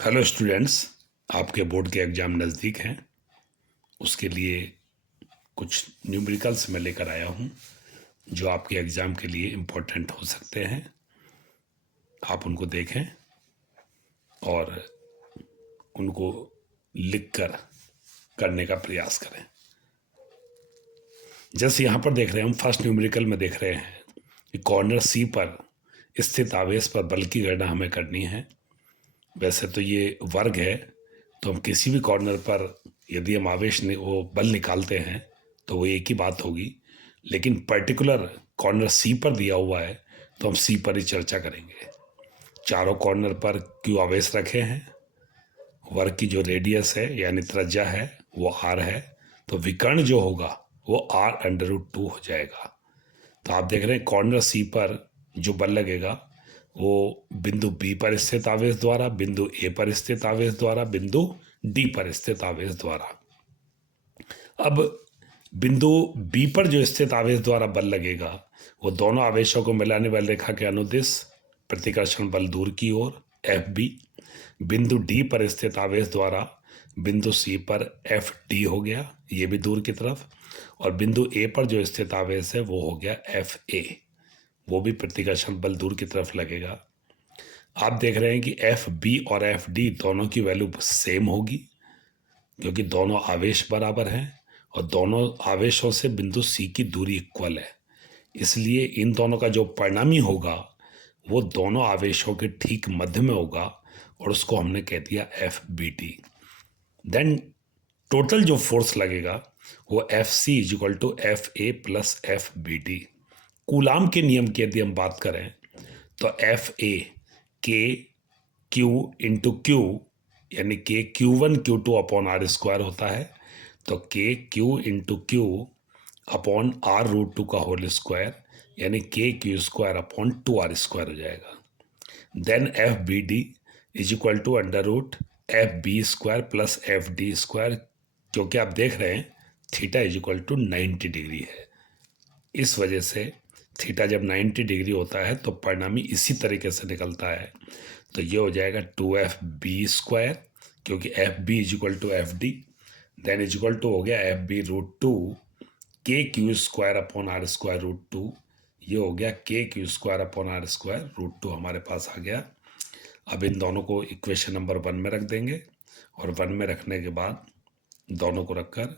Hello students, आपके board के exam नज़दीक हैं। उसके लिए कुछ न्यूमेरिकल्स मैं लेकर आया हूँ जो आपके एग्ज़ाम के लिए इम्पोर्टेंट हो सकते हैं। आप उनको देखें और उनको लिखकर करने का प्रयास करें। जैसे यहाँ पर देख रहे हैं, हम फर्स्ट न्यूमेरिकल में देख रहे हैं कि कॉर्नर सी पर स्थित आवेश पर बल की गणना हमें करनी है। वैसे तो ये वर्ग है, तो हम किसी भी कॉर्नर पर यदि हम वो बल निकालते हैं तो वो एक ही बात होगी, लेकिन पर्टिकुलर कॉर्नर सी पर दिया हुआ है तो हम सी पर ही चर्चा करेंगे। चारों कॉर्नर पर क्यू आवेश रखे हैं। वर्ग की जो रेडियस है यानी त्रिज्या है वो आर है, तो विकर्ण जो होगा वो आर अंडर रूट 2 हो जाएगा। तो आप देख रहे हैं कॉर्नर सी पर जो बल लगेगा वो बिंदु बी पर स्थित आवेश द्वारा, बिंदु ए पर स्थित आवेश द्वारा, बिंदु डी पर स्थित आवेश द्वारा। अब बिंदु बी पर जो स्थित आवेश द्वारा बल लगेगा वो दोनों आवेशों को मिलाने वाली रेखा के अनुदिश प्रतिकर्षण बल दूर की ओर एफ बी। बिंदु डी पर स्थित आवेश द्वारा बिंदु सी पर एफ डी हो गया, ये भी दूर की तरफ। और बिंदु ए पर जो स्थित आवेश है वो हो गया एफ ए, वो भी प्रतिकर्षण बल दूर की तरफ लगेगा। आप देख रहे हैं कि एफ बी और एफ डी दोनों की वैल्यू सेम होगी क्योंकि दोनों आवेश बराबर हैं और दोनों आवेशों से बिंदु सी की दूरी इक्वल है। इसलिए इन दोनों का जो परिणामी होगा वो दोनों आवेशों के ठीक मध्य में होगा और उसको हमने कह दिया F B T. Then total जो फोर्स लगेगा वो F C is equal to F A plus F B T. Coulomb के नियम की यदि हम बात करें तो एफ ए के क्यू इंटू क्यू यानी K Q one Q two upon R square होता है, तो K Q into Q upon R root 2 का होल स्क्वायर यानी K Q square upon 2 R square हो जाएगा। Then F B D is equal to under root F B square plus F D square, क्योंकि आप देख रहे हैं theta is equal to 90 degree है। इस वजह से थीटा जब 90 डिग्री होता है तो परिणामी इसी तरीके से निकलता है। तो ये हो जाएगा 2fb स्क्वायर, क्योंकि F B is equal to F D, then is equal to हो गया F B root 2 K Q square upon R square root 2। ये हो गया K Q square upon R square root 2 हमारे पास आ गया। अब इन दोनों को इक्वेशन नंबर 1 में रख देंगे और 1 में रखने के बाद दोनों को रखकर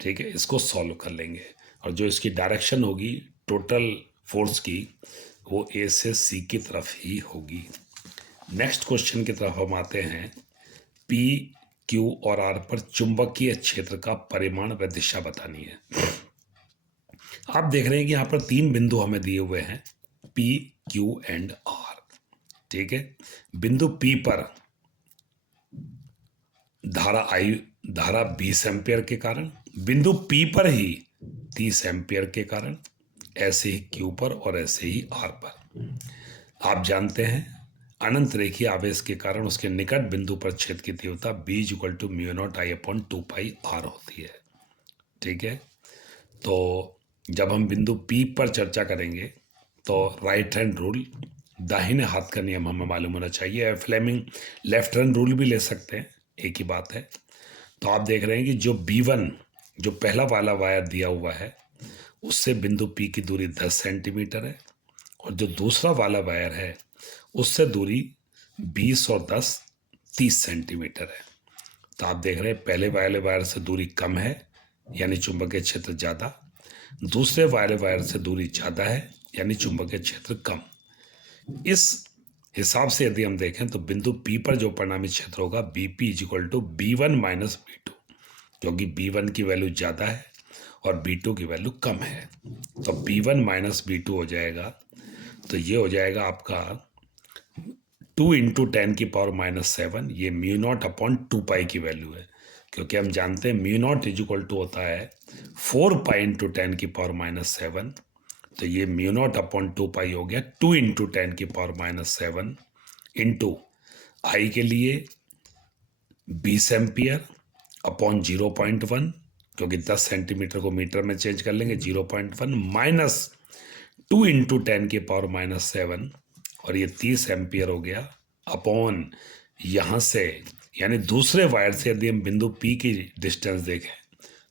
ठीक है इसको सॉल्व कर लेंगे। और जो इसकी डायरेक्शन होगी टोटल फोर्स की वो ए से सी की तरफ ही होगी। नेक्स्ट क्वेश्चन की तरफ हम आते हैं। पी क्यू और आर पर चुंबकीय क्षेत्र का परिमाण व दिशा बतानी है। आप देख रहे हैं कि यहाँ पर 3 बिंदु हमें दिए हुए हैं, पी क्यू एंड आर। ठीक है, बिंदु पी पर धारा 20 एम्पियर के कारण, बिंदु पी पर ही 30 एम्पियर के कारण, ऐसे ही क्यू पर और ऐसे ही आर पर। आप जानते हैं अनंत रेखीय आवेश के कारण उसके निकट बिंदु पर क्षेत्र की तीव्रता B is equal to mu naught I upon 2 pi R होती है। ठीक है, तो जब हम बिंदु पी पर चर्चा करेंगे तो राइट हैंड रूल, दाहिने हाथ का नियम हमें मालूम होना चाहिए। फ्लेमिंग लेफ्ट हैंड रूल भी ले सकते हैं, एक ही बात है। तो आप देख रहे हैं कि जो B1 जो पहला वाला वायर दिया हुआ है उससे बिंदु P की दूरी 10 सेंटीमीटर है और जो दूसरा वाला वायर है उससे दूरी 20 और 10 30 सेंटीमीटर है। तो आप देख रहे हैं पहले वाले वायर से दूरी कम है यानी चुंबकीय क्षेत्र ज़्यादा, दूसरे वाले वायर से दूरी ज़्यादा है यानी चुंबकीय क्षेत्र कम। इस हिसाब से यदि हम देखें तो बिंदु P पर जो परिणामी क्षेत्र होगा B P is equal to B1 minus B2, क्योंकि B1 की वैल्यू ज़्यादा है और B2 की वैल्यू कम है। तो B1 माइनस B2 हो जाएगा, तो ये हो जाएगा आपका 2 इंटू 10 की पावर माइनस 7, ये म्यू नॉट अपॉन 2 पाई की वैल्यू है, क्योंकि हम जानते हैं mu naught is equal to होता है 4 पाई इंटू 10 की पावर माइनस 7। तो ये म्यू नॉट अपॉन 2 पाई हो गया 2 इंटू 10 की पावर माइनस 7 इंटू आई के लिए 20 एम्पियर अपॉन 0.1, क्योंकि 10 सेंटीमीटर को मीटर में चेंज कर लेंगे 0.1 माइनस 2 इंटू 10 की पावर माइनस 7 और ये 30 एम्पियर हो गया अपॉन यहाँ से यानी दूसरे वायर से यदि हम बिंदु P की डिस्टेंस देखें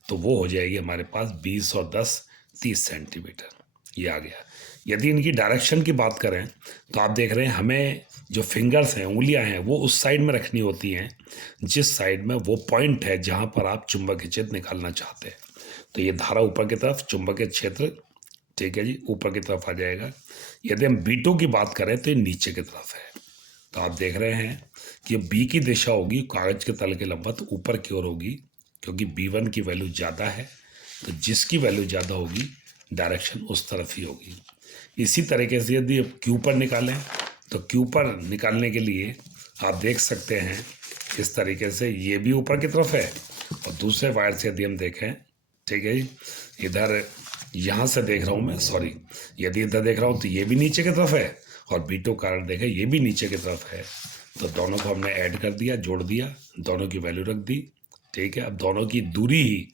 तो वो हो जाएगी हमारे पास 20 और 10 30 सेंटीमीटर। ये आ गया। यदि इनकी डायरेक्शन की बात करें तो आप देख रहे हैं हमें जो फिंगर्स हैं, उंगलियां हैं, वो उस साइड में रखनी होती हैं जिस साइड में वो पॉइंट है जहां पर आप चुंबकीय क्षेत्र निकालना चाहते हैं। तो ये धारा ऊपर की तरफ, चुंबकीय क्षेत्र, ठीक है जी, ऊपर की तरफ आ जाएगा। यदि हम B2 की बात करें तो ये नीचे की तरफ है। तो आप देख रहे हैं कि B की दिशा होगी कागज के तल के लंबवत ऊपर की ओर होगी, क्योंकि B1 की वैल्यू ज़्यादा है। तो जिसकी वैल्यू ज़्यादा होगी डायरेक्शन उस तरफ ही होगी। इसी तरीके से यदि Q पर निकालें तो Q पर निकालने के लिए आप देख सकते हैं इस तरीके से, ये भी ऊपर की तरफ है और दूसरे वायर से यदि हम देखें, ठीक है जी, इधर यहाँ से देख रहा हूँ मैं, सॉरी, यदि इधर देख रहा हूँ तो ये भी नीचे की तरफ है और B2 कारण देखें ये भी नीचे की तरफ है। तो दोनों को हमने ऐड कर दिया, जोड़ दिया, दोनों की वैल्यू रख दी, ठीक है। अब दोनों की दूरी ही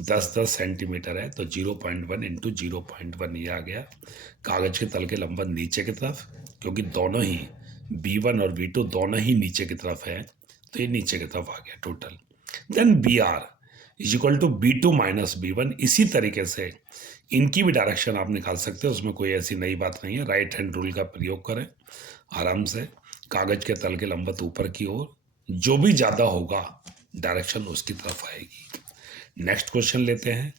10-10 सेंटीमीटर है तो 0.1 इंटू 0.1 ये आ गया। कागज के तल के लंबवत नीचे की तरफ, क्योंकि दोनों ही B1 और B2 दोनों ही नीचे की तरफ है तो ये नीचे की तरफ आ गया total. Then BR is equal to B2 minus B1। इसी तरीके से इनकी भी डायरेक्शन आप निकाल सकते हैं, उसमें कोई ऐसी नई बात नहीं है। राइट हैंड रूल का प्रयोग करें आराम से। कागज के तल के लंबवत ऊपर की ओर, जो भी ज़्यादा होगा डायरेक्शन उसकी तरफ आएगी। नेक्स्ट क्वेश्चन लेते हैं।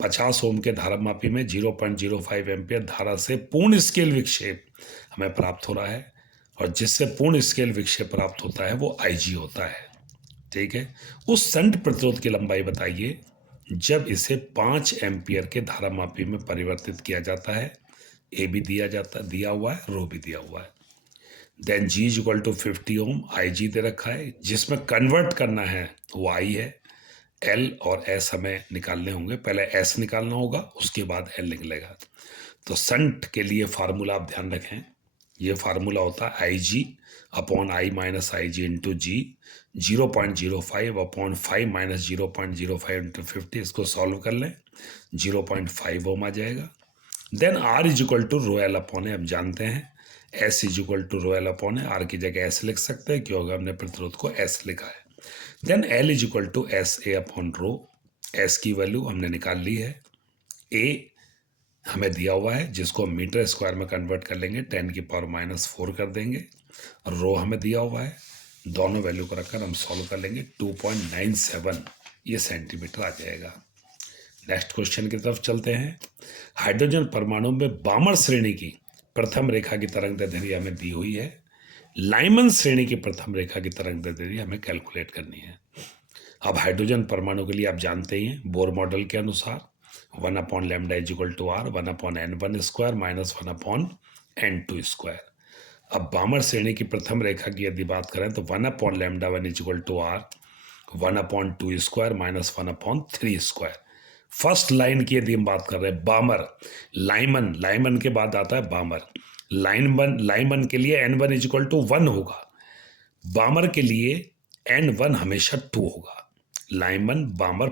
50 ओम के धारामापी में 0.05 एम्पियर धारा से पूर्ण स्केल विक्षेप हमें प्राप्त हो रहा है, और जिससे पूर्ण स्केल विक्षेप प्राप्त होता है वो IG होता है, ठीक है। उस संट प्रतिरोध की लंबाई बताइए जब इसे 5 एम्पियर के धारामापी में परिवर्तित किया जाता है। ए भी दिया हुआ है, रो भी दिया हुआ है। Then G is equal to 50 ohm, IG दे रखा है, जिसमें कन्वर्ट करना है वो I है। L और S हमें निकालने होंगे, पहले S निकालना होगा उसके बाद L निकलेगा। तो संट के लिए फार्मूला आप ध्यान रखें, ये फार्मूला होता है IG upon I minus IG into G, 0.05 upon 5 minus 0.05 into 50। इसको सॉल्व कर लें, 0.5 ओम आ जाएगा। Then R is equal to rho L upon है, अब जानते हैं S is equal to rho L upon है, R की जगह S लिख सकते हैं क्योंकि हमने प्रतिरोध को S लिखा है। Then L is equal to S A upon rho, S की वैल्यू हमने निकाल ली है, A हमें दिया हुआ है जिसको हम मीटर स्क्वायर में कन्वर्ट कर लेंगे, 10 की पावर -4 कर देंगे, और रो हमें दिया हुआ है, दोनों वैल्यू को रखकर हम सॉल्व कर लेंगे, 2.97 ये सेंटीमीटर आ जाएगा। नेक्स्ट क्वेश्चन की तरफ चलते हैं। हाइड्रोजन परमाणु में बामर श्रेणी की प्रथम रेखा की तरंगदैर्ध्य हमें दी हुई है। लाइमन श्रेणी की प्रथम रेखा की तरंगदैर्ध्य हमें कैलकुलेट करनी है। अब हाइड्रोजन परमाणु के लिए आप जानते ही हैं बोर मॉडल के अनुसार 1 upon lambda is equal to R, 1 upon N1 square minus 1 upon N2 square. अब बामर श्रेणी की प्रथम रेखा की यदि बात करें तो 1 upon lambda 1 is equal to R, 1 upon 2 square minus 1 upon 3 square. First line की यदि हम बात कर रहे हैं बामर, लाइमन के बाद आता है बामर। लाइमन के लिए N1 इज इक्वल टू 1 होगा, बामर के लिए N1 हमेशा 2 होगा। लाइमन, बामर,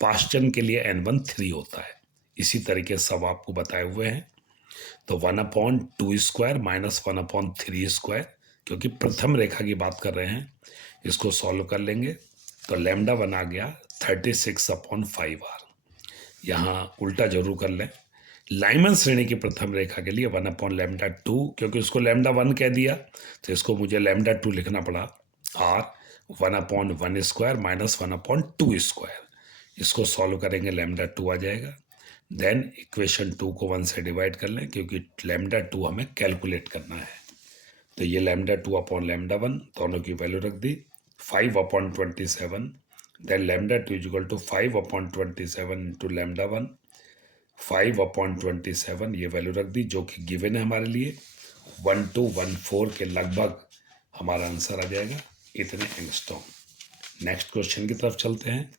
पाश्चन के लिए N1 3 होता है। इसी तरीके से सब आपको बताए हुए हैं। तो 1 upon 2 square minus 1 upon 3 square, क्योंकि प्रथम रेखा की बात कर रहे हैं, इसको सॉल्व कर लेंगे तो लैम्डा 1 आ गया 36 अपॉन 5R। यहाँ उल्टा जरूर कर लें। लाइमन श्रेणी की प्रथम रेखा के लिए 1 अपॉन लैम्डा 2, क्योंकि उसको लैम्डा 1 कह दिया तो इसको मुझे लैम्डा 2 लिखना पड़ा, R 1 upon 1 square minus 1 upon 2 square. इसको सॉल्व करेंगे लैम्डा 2 आ जाएगा। देन इक्वेशन 2 को 1 से डिवाइड कर लें क्योंकि लैम्डा 2 हमें कैलकुलेट करना है। तो ये लैम्डा 2 अपॉन लैम्डा 1 दोनों की वैल्यू रख दी, 5 upon 27। Then lambda 2 is equal to 5 upon 27 into lambda 1, 5 upon 27 ये वैल्यू रख दी जो कि गिवन है हमारे लिए, 1214 के लगभग हमारा आंसर आ जाएगा, इतने एंगस्ट्रॉम। नेक्स्ट क्वेश्चन की तरफ चलते हैं।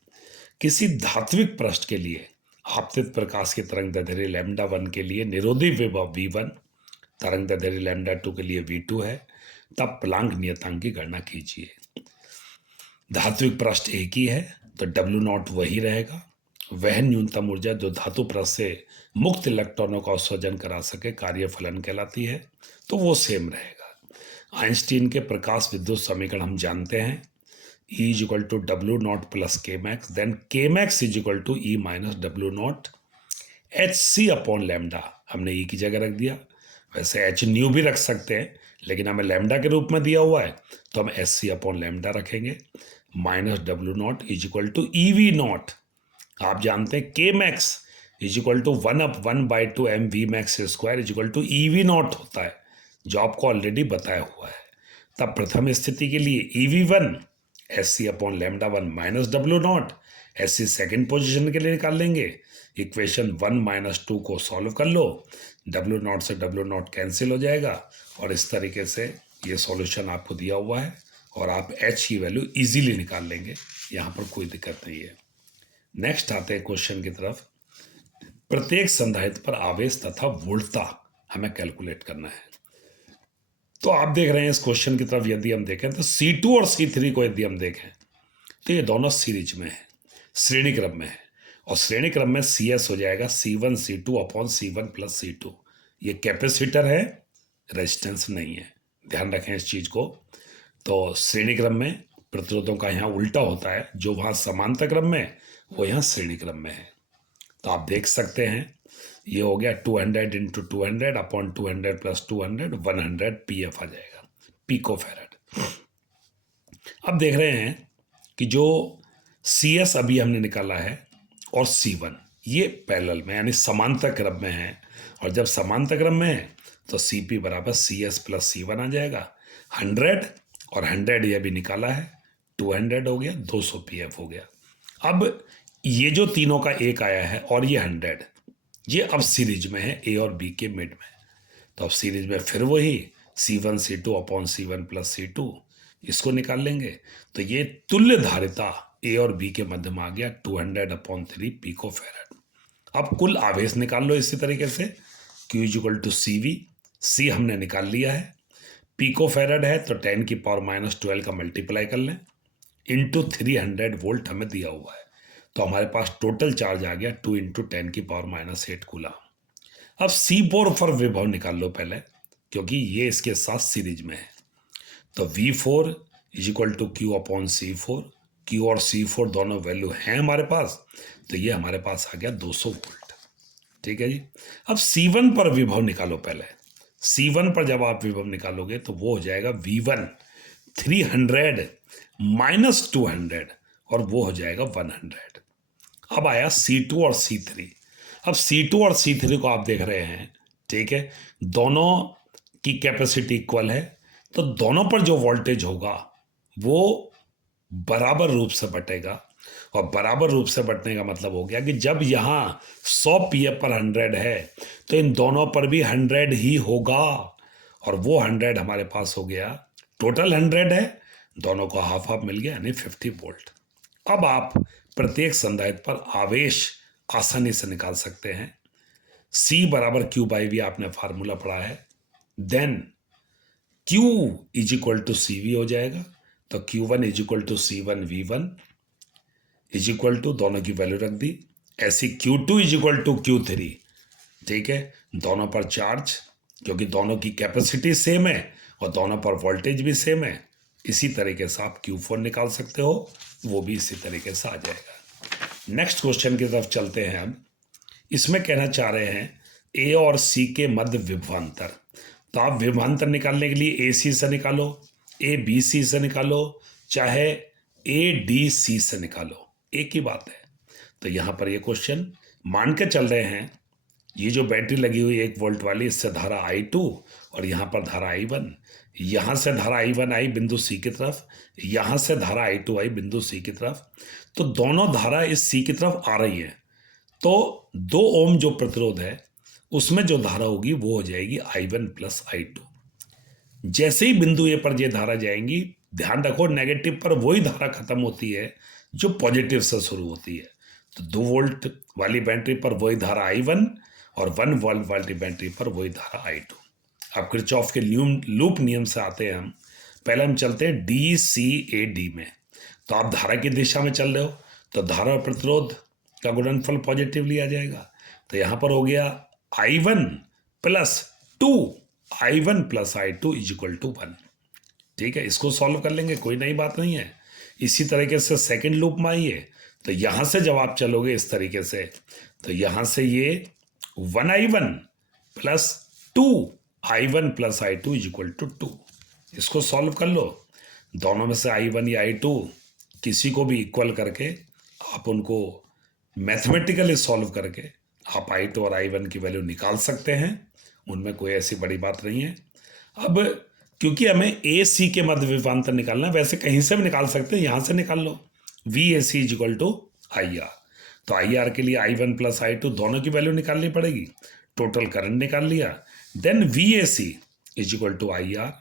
किसी धात्विक पृष्ठ के लिए आपतित प्रकाश की तरंगदैर्ध्य लैम्डा 1 के लिए निरोधी विभव V1, तरंगदैर्ध्य लैम्डा 2 के लिए V2 है, तब प्लांक नियतांक की गणना कीजिए। धात्विक पृष्ठ एक ही है तो W0 वही रहेगा। वह न्यूनतम ऊर्जा जो धातु पृष्ठ से मुक्त इलेक्ट्रॉनों का उत्सर्जन करा सके कार्यफलन कहलाती है, तो वो सेम रहेगा। आइंस्टीन के प्रकाश विद्युत समीकरण हम जानते हैं, E is equal to W naught plus K max, then K max is equal to E minus W naught H C upon lambda. हमने ई की जगह रख दिया, वैसे एच न्यू भी रख सकते हैं, लेकिन हमें लैम्डा के रूप में दिया हुआ है तो हम एच सी अपॉन लैम्डा रखेंगे, minus W naught is equal to E V naught. आप जानते हैं K max is equal to 1/2 M V max square is equal to E V naught होता है, जो आपको ऑलरेडी बताया हुआ है। तब प्रथम स्थिति के लिए E V one S C upon lambda one minus W naught, S C second position के लिए निकाल लेंगे। इक्वेशन 1 - 2 को सॉल्व कर लो, डब्ल्यू नॉट से डब्ल्यू नॉट कैंसिल हो जाएगा, और इस तरीके से ये सॉल्यूशन आपको दिया हुआ है और आप एच की वैल्यू इजीली निकाल लेंगे, यहाँ पर कोई दिक्कत नहीं है। नेक्स्ट आते हैं क्वेश्चन की तरफ। प्रत्येक संधारित्र पर आवेश तथा वोल्टता हमें कैलकुलेट करना है। तो आप देख रहे हैं इस क्वेश्चन की तरफ, यदि हम देखें तो C2 और C3 को यदि हम देखें तो ये दोनों सीरीज में है, श्रेणी क्रम में है, और श्रेणी क्रम में CS हो जाएगा C1 C2 upon C1 plus C2। ये कैपेसिटर है, रेजिस्टेंस नहीं है, ध्यान रखें इस चीज को। तो श्रेणी क्रम में प्रतिरोधों का यहाँ उल्टा होता है, जो वहाँ समांतर क्रम में है वो यहाँ श्रेणी क्रम में है। तो आप देख सकते हैं ये हो गया 200 इंटू 200 अपॉन 200 प्लस 200, 100 PF आ जाएगा, पिको फैराड। अब देख रहे हैं कि जो CS अभी हमने निकाला है और C1 ये पैरेलल में यानी समांतर क्रम में है, और जब समांतर क्रम में है तो CP बराबर CS प्लस C1 आ जाएगा। 100 और 100 ये भी निकाला है, 200 हो गया, 200 PF हो गया। अब ये जो तीनों का एक आया है और ये 100, ये अब सीरीज में है A और B के मिड में। तो अब सीरीज में फिर वही C1 C2 upon C1 plus C2 इसको निकाल लेंगे, तो ये तुल्य धारिता A और B के मध्य में आ गया 200/3 पिको फैराड। अब कुल आवेश निकाल लो इसी तरीके से, Q is equal to CV, C हमने निकाल लिया है, पिको फैराड है तो 10⁻⁻12 का मल्टीप्लाई कर लें, इंटू 300 वोल्ट हमें दिया हुआ है, तो हमारे पास टोटल चार्ज आ गया 2 × 10⁻⁸ कूलम। अब C4 पर विभव निकाल लो पहले, क्योंकि ये इसके साथ सीरीज में है। तो V4 is equal to Q upon C4, Q और C4 दोनों वैल्यू हैं हमारे पास, तो ये हमारे पास आ गया 200 वोल्ट। ठीक है जी। अब C1 पर विभव निकालो पहले। C1 पर जब आप विभव निकालोगे तो वो हो जाएगा V1 300 माइनस 200, और वो हो जाएगा 100। अब आया C2 और C3। अब C2 और C3 को आप देख रहे हैं, ठीक है, दोनों की कैपेसिटी इक्वल है, तो दोनों पर जो वोल्टेज होगा वो बराबर रूप से बटेगा, और बराबर रूप से बटने का मतलब हो गया कि जब यहाँ 100 PF पर 100 है तो इन दोनों पर भी 100 ही होगा, और वो 100 हमारे पास हो गया, टोटल 100 है, दोनों को हाफ हाफ मिल गया यानी 50 वोल्ट। अब आप प्रत्येक संधारित्र पर आवेश आसानी से निकाल सकते हैं। C बराबर Q/V आपने फार्मूला पढ़ा है, then Q is equal to CV हो जाएगा, तो Q1 is equal to C1 V1 is equal to, दोनों की वैल्यू रख दी, ऐसी Q2 is equal to Q3। ठीक है, दोनों पर चार्ज, क्योंकि दोनों की कैपेसिटी सेम है और दोनों पर वोल्टेज भी सेम है, इसी तरीके से आप Q4 निकाल सकते हो, वो भी इसी तरीके से आ जाएगा। नेक्स्ट क्वेश्चन की तरफ चलते हैं हम। इसमें कहना चाह रहे हैं A और C के मध्य विभवांतर। तो आप विभवांतर निकालने के लिए AC से निकालो, ABC से निकालो, चाहे ADC से निकालो, एक ही बात है। तो यहाँ पर ये क्वेश्चन मान के चल रहे हैं, ये जो बैटरी लगी हुई 1 वोल्ट वाली, इससे धारा I2 और यहाँ पर धारा I1, यहाँ से धारा I1 आई बिंदु C की तरफ, यहाँ से धारा I2 आई बिंदु C की तरफ, तो दोनों धारा इस C की तरफ आ रही है, तो 2 ओम जो प्रतिरोध है उसमें जो धारा होगी वो हो जाएगी I1 प्लस I2। जैसे ही बिंदु ए पर ये धारा जाएंगी, ध्यान रखो नेगेटिव पर वही धारा खत्म होती है जो पॉजिटिव से शुरू होती है, तो 2 वोल्ट वाली बैटरी पर वही धारा I1 और 1 वोल्ट वाली बैटरी पर वही धारा I2। अब किरचॉफ के लूप नियम से आते हैं हम। पहले हम चलते हैं DCAD में। तो आप धारा की दिशा में चल रहे हो तो धारा और प्रतिरोध का गुणनफल पॉजिटिव लिया जाएगा, तो यहाँ पर हो गया I1 plus 2, I1 plus I2 is equal to 1। ठीक है, इसको सॉल्व कर लेंगे, कोई नई बात नहीं है। इसी तरीके से सेकंड लूप में आइए, तो यहां से जब आप चलोगे इस तरीके से, तो यहां से ये 1i1 plus 2i1 plus i2 is equal to 2, इसको सॉल्व कर लो। दोनों में से i1 या i2 किसी को भी इक्वल करके आप उनको मैथमेटिकली सॉल्व करके आप i2 और i1 की वैल्यू निकाल सकते हैं, उनमें कोई ऐसी बड़ी बात नहीं है। अब क्योंकि हमें ए सी के मध्य विभवांतर निकालना है, वैसे कहीं से भी निकाल सकते हैं, यहां से निकाल लो। V A C is equal to I R, तो आई आर के लिए i1 प्लस i2 दोनों की वैल्यू निकालनी पड़ेगी। टोटल करंट निकाल लिया, then V A C is equal to I R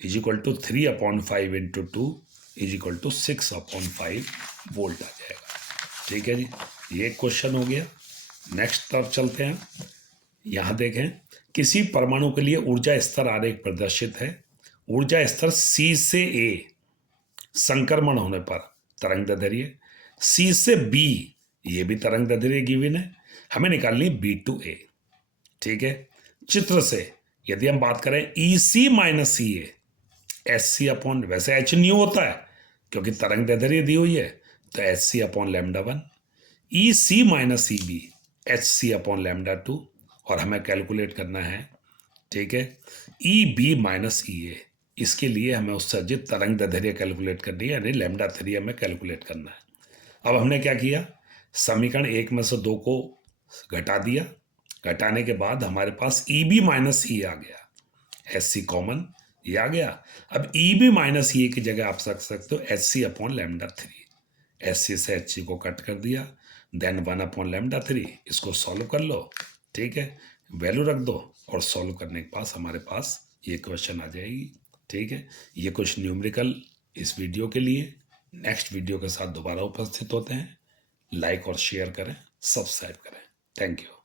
is equal to 3/5 into 2 is equal to 6/5 volt आ जाएगा। ठीक है जी, ये क्वेश्चन हो गया। नेक्स्ट तरफ चलते हैं। यहां देखें, किसी परमाणु के लिए ऊर्जा स्तर आरेख प्रदर्शित है। ऊर्जा स्तर C से A संक्रमण होने पर तरंग दैर्ध्य, C से B ये भी तरंग दैर्ध्य गिवन है, हमें निकालनी B to A। ठीक है, चित्र से यदि हम बात करें EC minus CA SC upon, वैसे H न्यू होता है क्योंकि तरंग दैर्ध्य दी हुई है, तो HC upon λ1, EC minus CB HC upon λ2, और हमें कैलकुलेट करना है, ठीक है, EB माइनस EA, इसके लिए हमें उत्सर्जित तरंग दैर्ध्य कैलकुलेट करनी है, यानी λ3 हमें कैलकुलेट करना है। अब हमने क्या किया, समीकरण 1 में से 2 को घटा दिया, घटाने के बाद हमारे पास EB माइनस E आ गया, SC कॉमन ये आ गया। अब EB माइनस E की जगह आप रख सकते हो HC अपॉन λ3, SC से HC को कट कर दिया, देन 1 अपॉन λ3, इसको सॉल्व कर लो। ठीक है, वैल्यू रख दो और सॉल्व करने के पास हमारे पास ये क्वेश्चन आ जाएगी। ठीक है, ये कुछ न्यूमेरिकल इस वीडियो के लिए। नेक्स्ट वीडियो के साथ दोबारा उपस्थित होते हैं। लाइक और शेयर करें, सब्सक्राइब करें। Thank you.